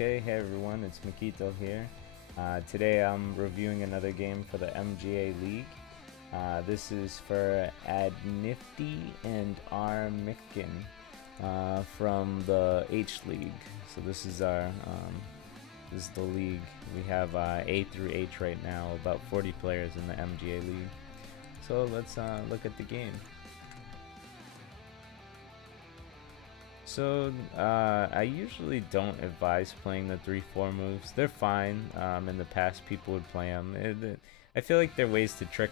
Okay, hey everyone, it's Makito here. Today I'm reviewing another game for the MGA League. This is for Adnifty and Rmckin from the H League. So this is the league. We have A through H right now, about 40 players in the MGA League. So let's look at the game. So I usually don't advise playing the 3-4 moves. They're fine. In the past, people would play them. I feel like they're ways to trick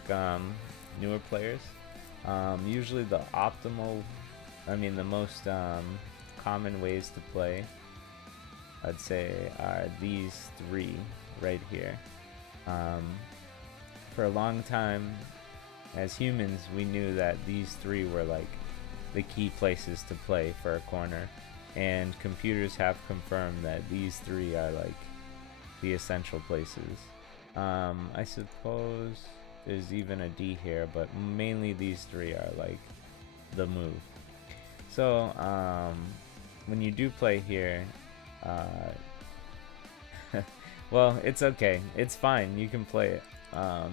newer players. Usually the most common ways to play, I'd say, are these three right here. For a long time, as humans, we knew that these three were like the key places to play for a corner, and computers have confirmed that these three are like the essential places. I suppose there's even a D here, but mainly these three are like the move. So when you do play here, well, it's okay, it's fine, you can play it.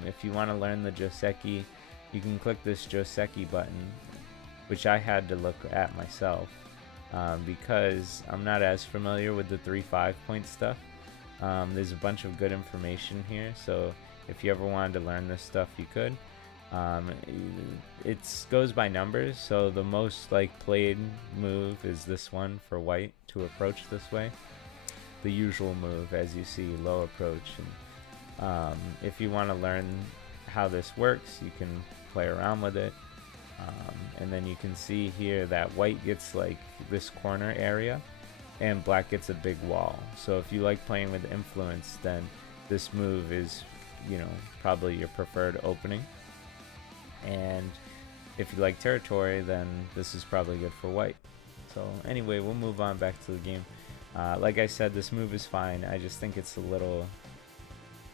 If you want to learn the Joseki, you can click this Joseki button, which I had to look at myself because I'm not as familiar with the 3-5 point stuff. There's a bunch of good information here, so if you ever wanted to learn this stuff, you could. It goes by numbers, so the most played move is this one for white, to approach this way. The usual move, as you see, low approach. And if you want to learn how this works, you can play around with it. And then you can see here that white gets like this corner area and black gets a big wall. So if you like playing with influence, then this move is, probably your preferred opening. And if you like territory, then this is probably good for white. So anyway, we'll move on back to the game. Like I said, this move is fine. I just think it's a little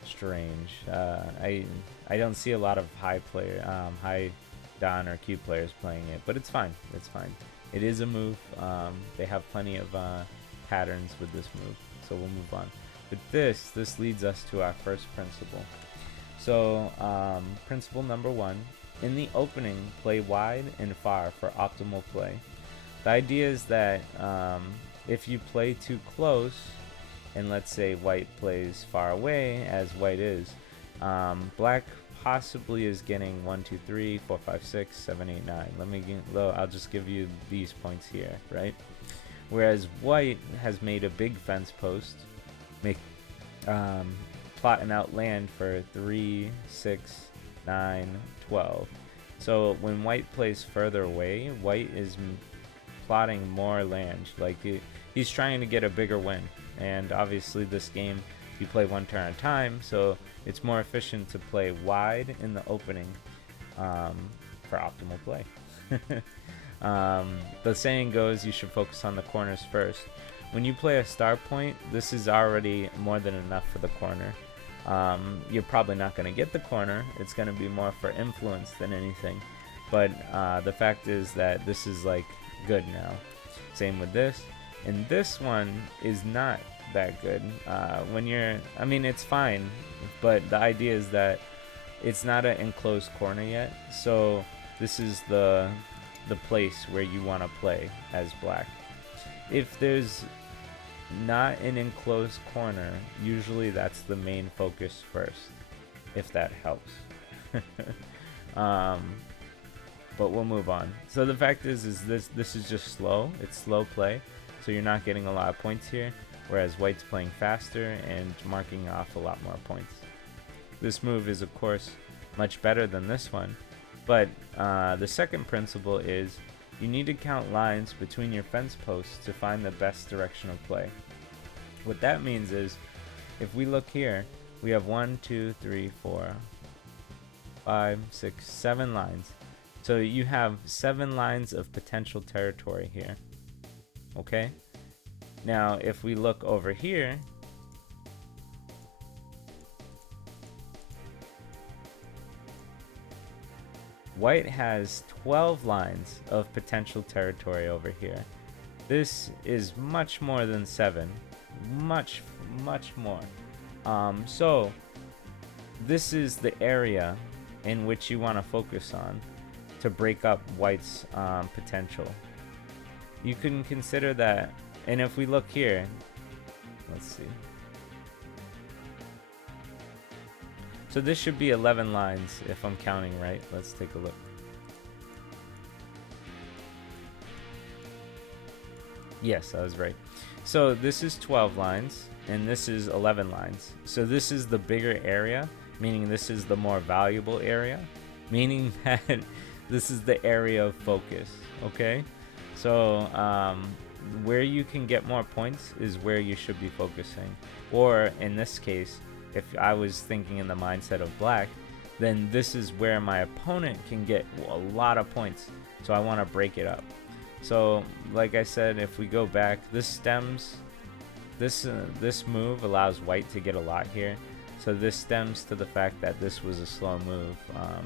strange. I don't see a lot of high Don or Q players playing it, but it's fine. It's fine. It is a move. They have plenty of patterns with this move, so we'll move on. But this leads us to our first principle. So principle number 1: in the opening, play wide and far for optimal play. The idea is that if you play too close, and let's say white plays far away, as white is, black possibly is getting 1, 2, 3, 4, 5, 6, 7, 8, 9. I'll just give you these points here, right? Whereas white has made a big fence post, plotting out land for 3, 6, 9, 12. So when white plays further away, white is plotting more land. He's trying to get a bigger win. And obviously this game, you play one turn at a time, so it's more efficient to play wide in the opening for optimal play. The saying goes, you should focus on the corners first. When you play a star point, this is already more than enough for the corner. You're probably not going to get the corner. It's going to be more for influence than anything. But the fact is that this is good now. Same with this. And this one is not that good. It's fine, but the idea is that it's not an enclosed corner yet, so this is the place where you want to play as black. If there's not an enclosed corner, usually that's the main focus first, if that helps. But we'll move on. So the fact is this is just slow. It's slow play, so you're not getting a lot of points here, whereas white's playing faster and marking off a lot more points. This move is, of course, much better than this one, but the second principle is you need to count lines between your fence posts to find the best direction of play. What that means is, if we look here, we have 1, 2, 3, 4, 5, 6, 7 lines. So you have 7 lines of potential territory here. Okay? Now, if we look over here, white has 12 lines of potential territory over here. This is much more than 7. much more. So this is the area in which you want to focus on to break up white's potential. You can consider that, and if we look here, let's see. So this should be 11 lines if I'm counting right. Let's take a look. Yes, I was right. So this is 12 lines and this is 11 lines. So this is the bigger area, meaning this is the more valuable area, meaning that this is the area of focus, okay? So where you can get more points is where you should be focusing. Or in this case, if I was thinking in the mindset of black, then this is where my opponent can get a lot of points. So I want to break it up. So like I said, if we go back, this stems, this move allows white to get a lot here. So this stems to the fact that this was a slow move,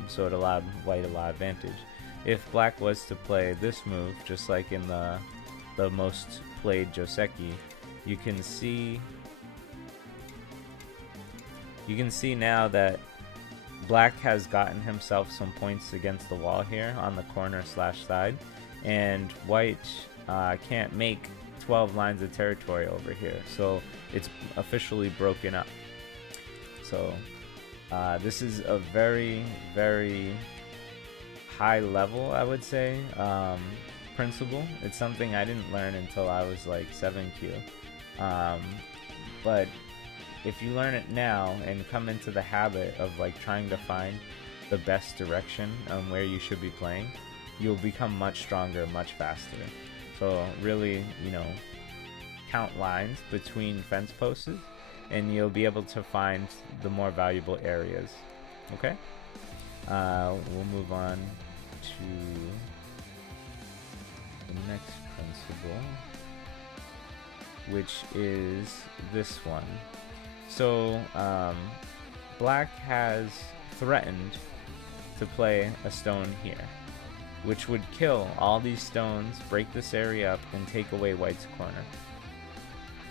so it allowed white a lot of advantage. If black was to play this move, just like in the most played Joseki, you can see now that black has gotten himself some points against the wall here on the corner / side, and white can't make 12 lines of territory over here, so it's officially broken up. So this is a very, very high level, I would say, principle. It's something I didn't learn until I was like 7Q, but if you learn it now and come into the habit of like trying to find the best direction on where you should be playing, you'll become much stronger, much faster. So really, you know, count lines between fence posts and you'll be able to find the more valuable areas. Okay? We'll move on to the next principle, which is this one. So black has threatened to play a stone here, which would kill all these stones, break this area up, and take away white's corner.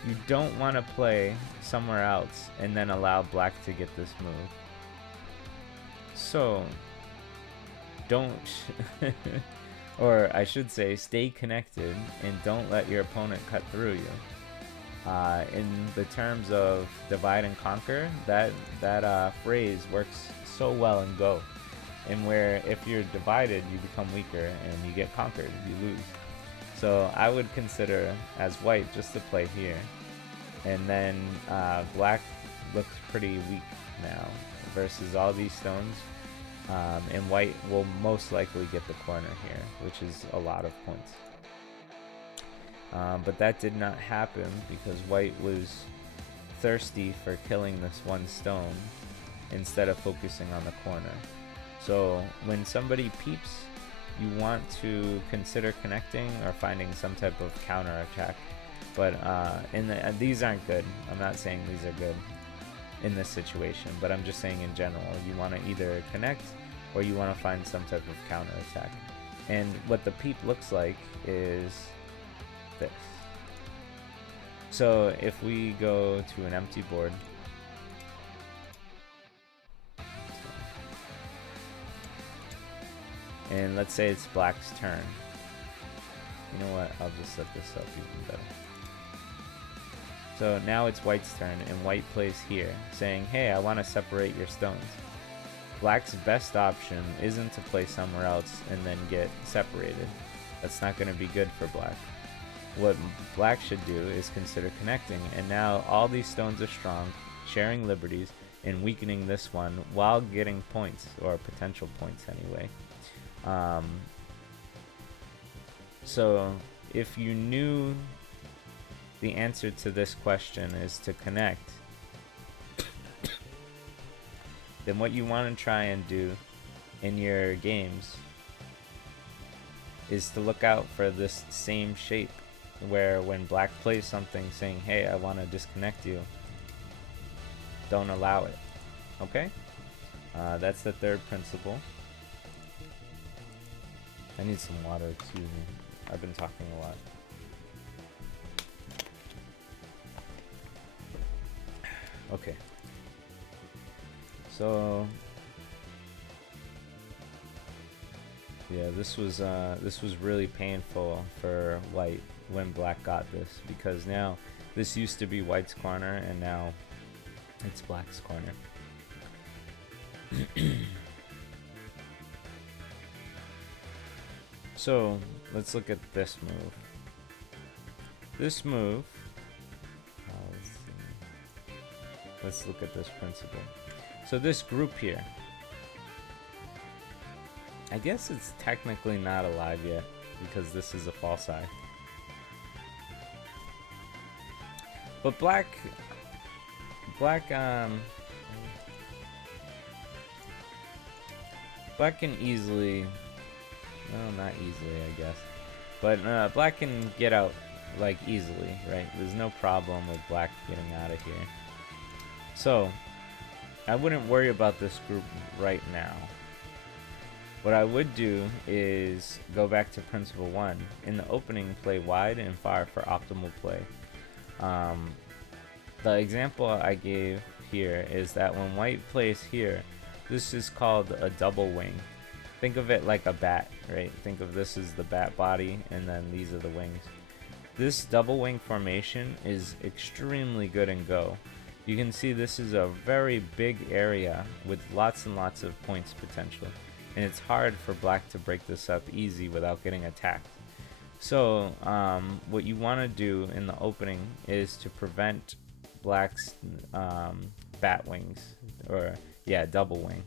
You don't want to play somewhere else and then allow black to get this move. So don't or I should say stay connected and don't let your opponent cut through you. In the terms of divide and conquer, that phrase works so well in Go, and where if you're divided you become weaker and you get conquered, you lose. So I would consider as white just to play here, and then black looks pretty weak now versus all these stones, and white will most likely get the corner here, which is a lot of points. But that did not happen because white was thirsty for killing this one stone instead of focusing on the corner. So when somebody peeps, you want to consider connecting or finding some type of counter attack. But these aren't good. I'm not saying these are good in this situation, but I'm just saying in general, you want to either connect or you want to find some type of counter attack. And what the peep looks like is this. So if we go to an empty board, and let's say it's black's turn. You know what? I'll just set this up even better. So now it's white's turn, and white plays here, saying, hey, I want to separate your stones. Black's best option isn't to play somewhere else and then get separated. That's not going to be good for black. What black should do is consider connecting, and now all these stones are strong, sharing liberties, and weakening this one while getting points, or potential points anyway. So if you knew the answer to this question is to connect, then what you want to try and do in your games is to look out for this same shape, where when black plays something saying, hey, I want to disconnect you, don't allow it. Okay? That's the third principle. I need some water, excuse me. I've been talking a lot. Okay. So yeah, this was really painful for white when black got this, because now this used to be white's corner and now it's black's corner. So let's look at this move. This move, let's look at this principle. So this group here, I guess it's technically not alive yet because this is a false eye. But black can easily, well, not easily, I guess, but black can get out like easily, right? There's no problem with black getting out of here. So I wouldn't worry about this group right now. What I would do is go back to principle 1. In the opening, play wide and far for optimal play. The example I gave here is that when white plays here, this is called a double wing. Think of it like a bat, right? Think of this as the bat body and then these are the wings. This double wing formation is extremely good in Go. You can see this is a very big area with lots and lots of points potential, and it's hard for black to break this up easy without getting attacked. So what you want to do in the opening is to prevent black's bat wings, or yeah, double wing.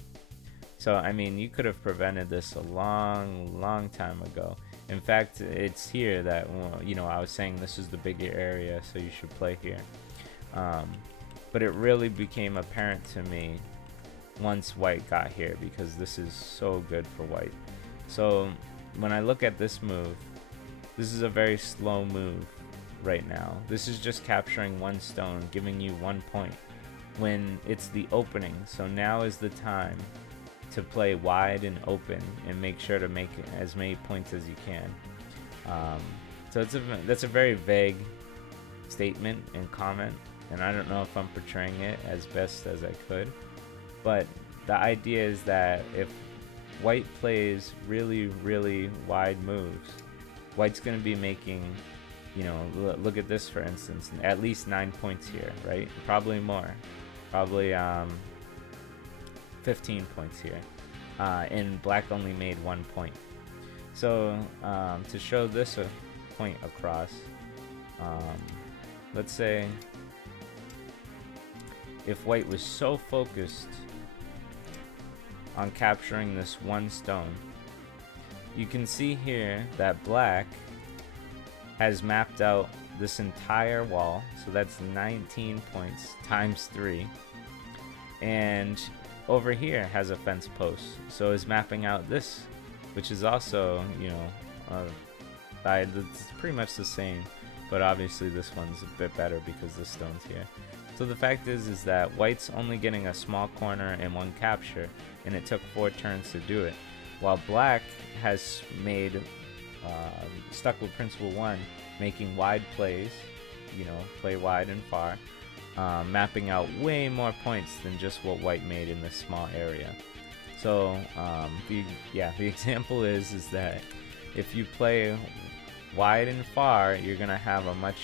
So I mean, you could have prevented this a long time ago. In fact, it's here that, you know, I was saying this is the bigger area, so you should play here. But it really became apparent to me once white got here, because this is so good for white. So when I look at this move, this is a very slow move right now. This is just capturing one stone, giving you 1 point when it's the opening. So now is the time to play wide and open and make sure to make as many points as you can. So that's a very vague statement and comment, and I don't know if I'm portraying it as best as I could, but the idea is that if white plays really wide moves, white's going to be making, you know, look at this for instance, at least 9 points here, right? Probably more, probably 15 points here, and black only made 1 point. So to show this a point across, let's say if white was so focused on capturing this one stone, you can see here that black has mapped out this entire wall, so that's 19 points times 3, and over here has a fence post, so is mapping out this, which is also, you know, it's pretty much the same, but obviously this one's a bit better because the stone's here. So the fact is that white's only getting a small corner and 1 capture, and it took 4 turns to do it, while black has made stuck with principle 1, making wide plays, you know, play wide and far, mapping out way more points than just what white made in this small area. So the example is that if you play wide and far, you're gonna have a much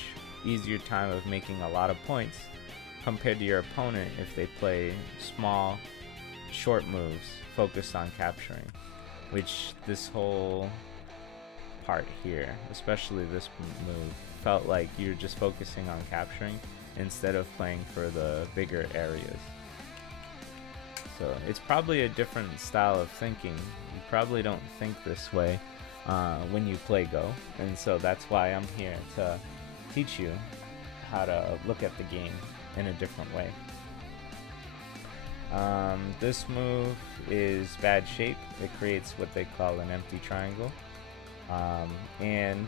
easier time of making a lot of points compared to your opponent if they play small, short moves focused on capturing, which this whole part here, especially this move, felt like you're just focusing on capturing instead of playing for the bigger areas. So it's probably a different style of thinking. You probably don't think this way when you play Go, and so that's why I'm here to teach you how to look at the game in a different way. This move is bad shape. It creates what they call an empty triangle, and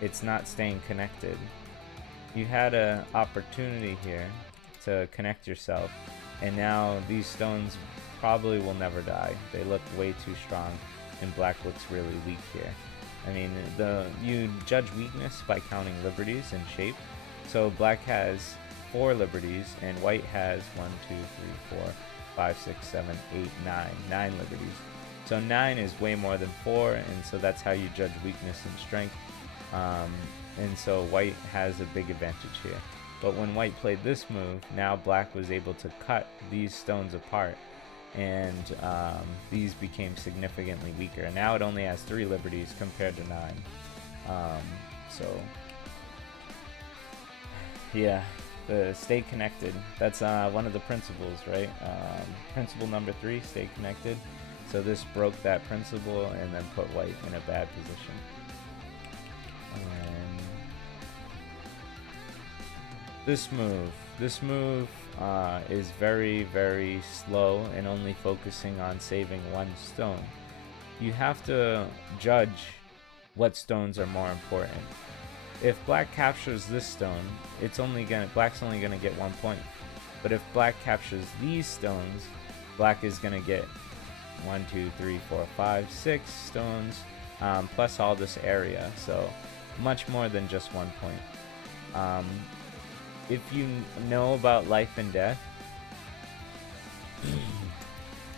it's not staying connected. You had an opportunity here to connect yourself, and now these stones probably will never die. They look way too strong, and black looks really weak here. I mean, you judge weakness by counting liberties and shape. So black has 4 liberties, and white has 1, 2, 3, 4, 5, 6, 7, 8, 9. 9 liberties. So 9 is way more than 4, and so that's how you judge weakness and strength. And so white has a big advantage here. But when white played this move, now black was able to cut these stones apart, and these became significantly weaker. Now it only has 3 liberties compared to 9. So yeah, stay connected. That's one of the principles, right? Principle number 3, stay connected. So this broke that principle and then put white in a bad position. This move is very, very slow and only focusing on saving 1 stone. You have to judge what stones are more important. If black captures this stone, black's only gonna get 1 point. But if black captures these stones, black is gonna get 1, 2, 3, 4, 5, 6 stones, plus all this area. So much more than just 1 point. If you know about life and death,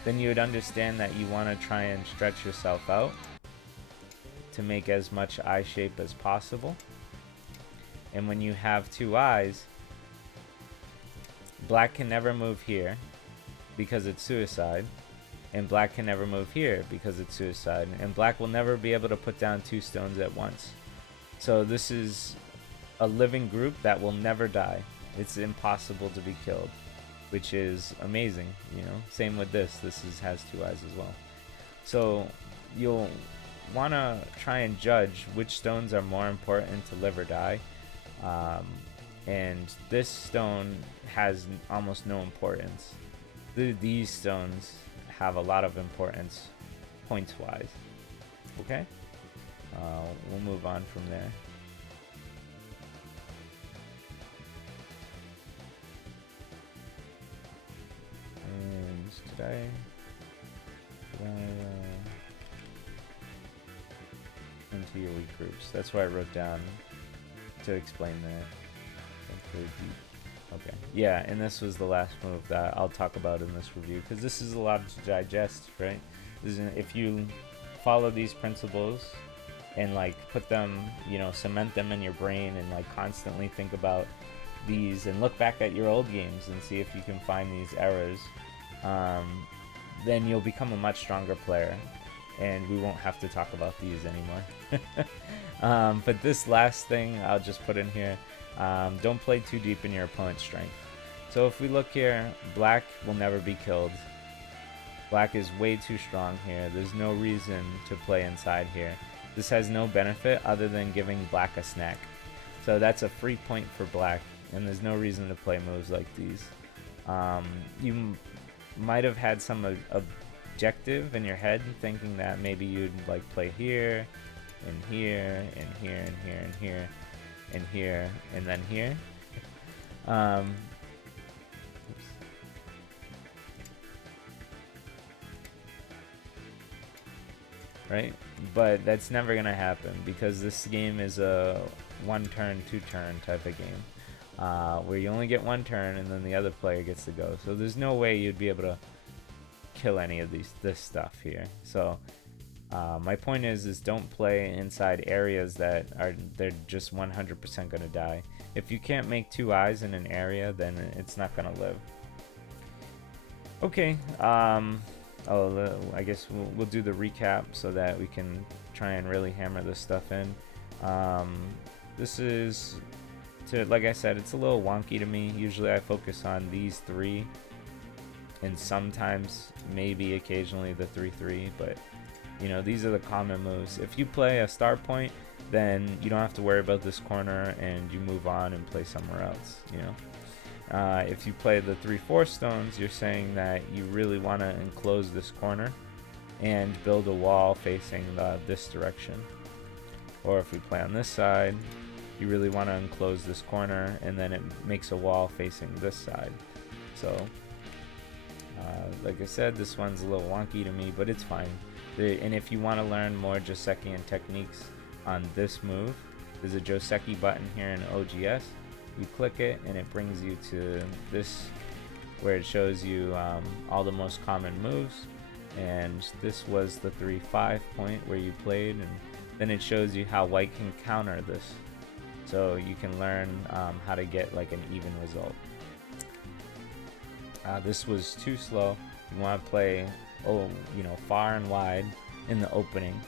then you would understand that you want to try and stretch yourself out to make as much eye shape as possible. And when you have 2 eyes, black can never move here because it's suicide, and black can never move here because it's suicide, and black will never be able to put down 2 stones at once. So this is a living group that will never die. It's impossible to be killed, which is amazing, you know. Same with this. Has 2 eyes as well. So you'll want to try and judge which stones are more important to live or die. And this stone has almost no importance. These stones have a lot of importance points wise. Okay, we'll move on from there. And did I into your weak groups? That's what I wrote down to explain that. Okay, yeah, and this was the last move that I'll talk about in this review, because this is a lot to digest, right? If you follow these principles and like put them, you know, cement them in your brain and like constantly think about these and look back at your old games and see if you can find these errors, then you'll become a much stronger player, and we won't have to talk about these anymore. But this last thing I'll just put in here, don't play too deep in your opponent's strength. So if we look here, black will never be killed. Black is way too strong here. There's no reason to play inside here. This has no benefit other than giving black a snack. So that's a free point for black, and there's no reason to play moves like these. You might have had some objective in your head, thinking that maybe you'd like play here, and here, and here, and here, and here, and here, and then here. Right? But that's never gonna happen, because this game is a 1 turn, 2 turn type of game, where you only get 1 turn and then the other player gets to go. So there's no way you'd be able to kill any of this stuff here. So my point is don't play inside areas that they're just 100% gonna die. If you can't make 2 eyes in an area, then it's not gonna live. Okay, I guess we'll do the recap so that we can try and really hammer this stuff in. This is, like I said, it's a little wonky to me. Usually I focus on these 3, and sometimes maybe occasionally the 3-3, but you know, these are the common moves. If you play a star point, then you don't have to worry about this corner and you move on and play somewhere else, you know. If you play the 3-4 stones, you're saying that you really want to enclose this corner and build a wall facing this direction. Or if we play on this side, you really want to enclose this corner, and then it makes a wall facing this side. So like I said, this one's a little wonky to me, but it's fine. And if you want to learn more Joseki techniques on this move, there's a Joseki button here in OGS. You click it and it brings you to this where it shows you all the most common moves, and this was the 3-5 point where you played, and then it shows you how white can counter this, so you can learn how to get like an even result. This was too slow. You want to play far and wide in the opening,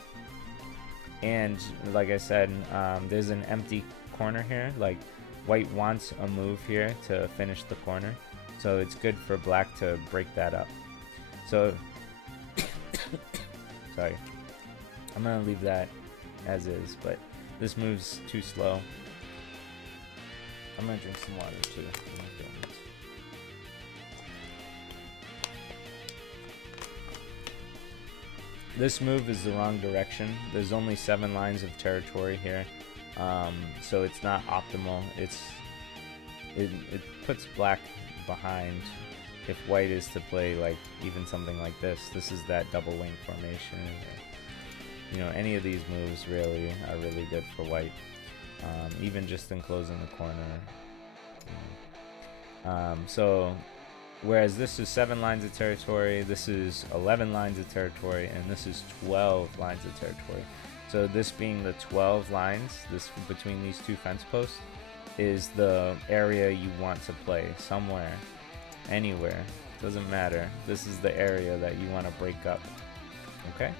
and like I said, there's an empty corner here. Like white wants a move here to finish the corner, so it's good for black to break that up. So sorry, I'm gonna leave that as is, but this move's too slow. I'm gonna drink some water too. This move is the wrong direction. There's only 7 lines of territory here, so it's not optimal. It puts black behind. If white is to play like even something like this is that double wing formation. Any of these moves really are really good for white, even just enclosing the corner. So whereas this is 7 lines of territory, this is 11 lines of territory, and this is 12 lines of territory. So this being the 12 lines, this between these 2 fence posts, is the area you want to play. Somewhere, anywhere, doesn't matter. This is the area that you want to break up. Okay?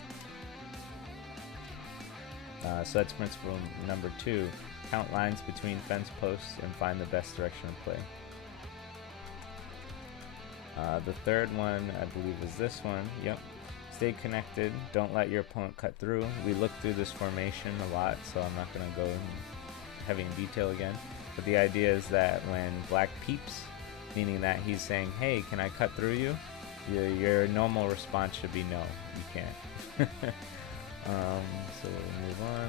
So that's principle number 2. Count lines between fence posts and find the best direction to play. The third one, I believe, is this one. Yep. Stay connected. Don't let your opponent cut through. We looked through this formation a lot, so I'm not going to go heavy in detail again. But the idea is that when black peeps, meaning that he's saying, hey, can I cut through you? Your normal response should be no, you can't. So we'll move on.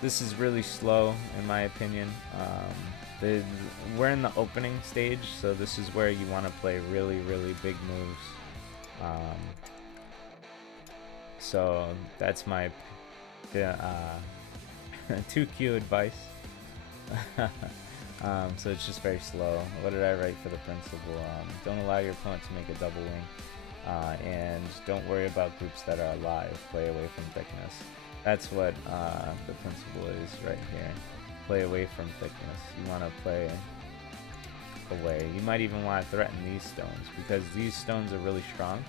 This is really slow, in my opinion. We're in the opening stage, so this is where you want to play really, really big moves. So that's my 2Q advice. So it's just very slow. What did I write for the principle? Don't allow your opponent to make a double wing, and don't worry about groups that are alive. Play away from thickness. That's what the principle is right here. Play away from thickness. You want to play away. You might even want to threaten these stones, because these stones are really strong.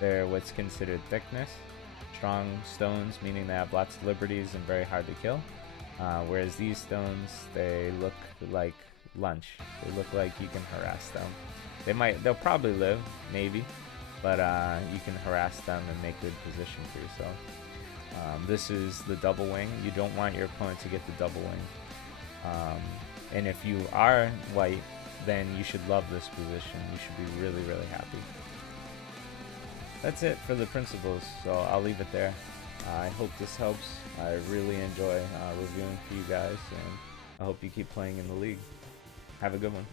They're what's considered thickness. Strong stones, meaning they have lots of liberties and very hard to kill. Whereas these stones, they look like lunch. They look like you can harass them. They'll probably live, maybe, but you can harass them and make good position for yourself. This is the double wing. You don't want your opponent to get the double wing. And if you are white, then you should love this position. You should be really, really happy. That's it for the principles, so I'll leave it there. I hope this helps. I really enjoy reviewing for you guys, and I hope you keep playing in the league. Have a good one.